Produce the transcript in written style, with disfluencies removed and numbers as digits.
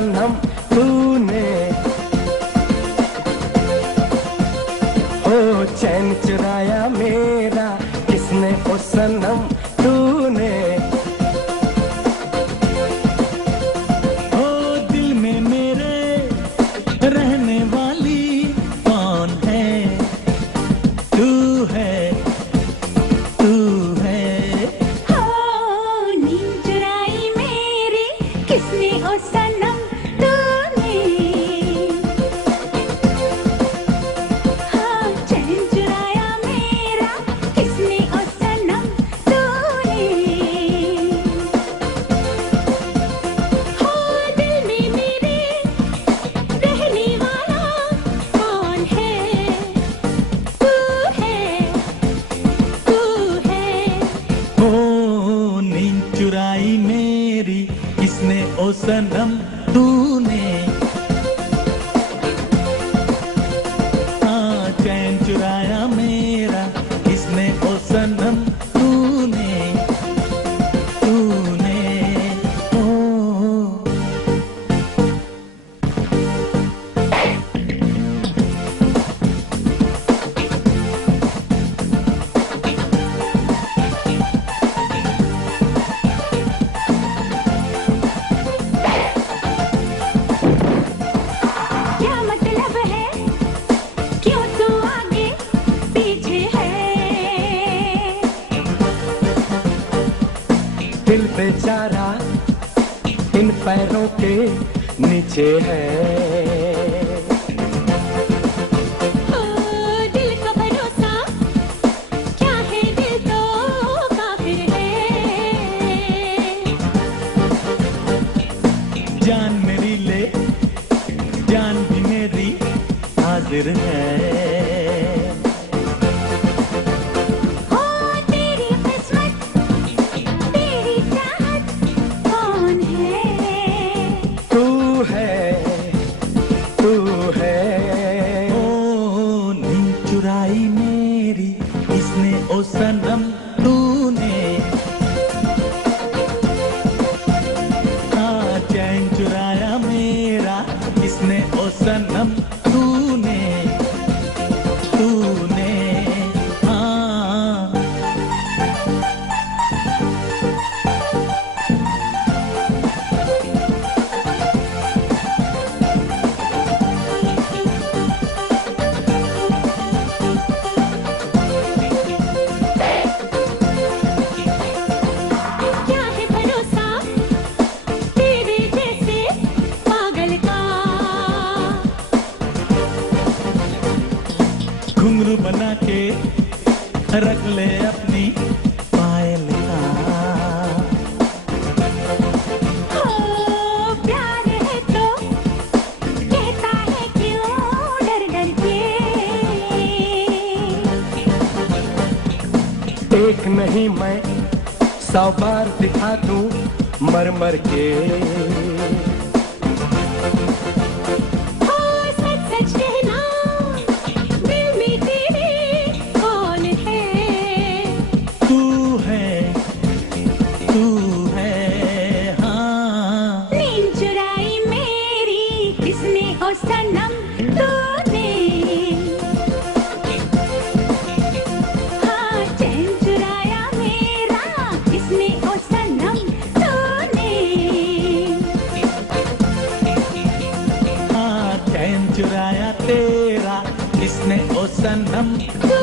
सनम तूने, ओ चैन चुराया मेरा किसने ओ सनम तूने। ओ दिल में मेरे रहने वाली कौन है, तू है, तू है। हो नींद चुराई मेरी किसने ओ सनम तूने, हाँ चैन चुराया मेरा किसने ओ सनम तूने। हो दिल में मेरे रहने वाला कौन है, तू है, तू है। ओ नींद चुराई मेरी किसने ओ सनम तूने, हाँ चैन चुराया मेरा किसने ओ सनम तूने, तूने। ओ क्या मतलब है, क्यों तू आगे पीछे है। दिल बेचारा इन पैरों के नीचे है। ओ दिल का भरोसा क्या है, दिल तो काफिर है। जान मेरी ले, जान भी मेरी हाजिर है। हो तेरी किस्मत तेरी चाहत कौन है, तू है, तू है। ओ नींद चुराई मेरी किसने ओ सनम तूने, हाँ चैन चुराया मेरा किसने ओ सनम तूने, तूने। हाँ क्या है भरोसा तेरे जैसे पागल का। घुंघरू बना के रख ले अपनी पायल का। हो प्यार है तो कहता है क्यों डर डर के। एक नहीं मैं 100 बार दिखा दूं मर मर के। हो सच सच कहना दिल में तेरे कौन है, तू है, तू है। हाँ नींद चुराई मेरी किसने ओ सनम तूने, हाँ चैन चुराया मेरा किसने ओ सनम तूने। हाँ चैन चुराया तेरा किसने ओ सनम तू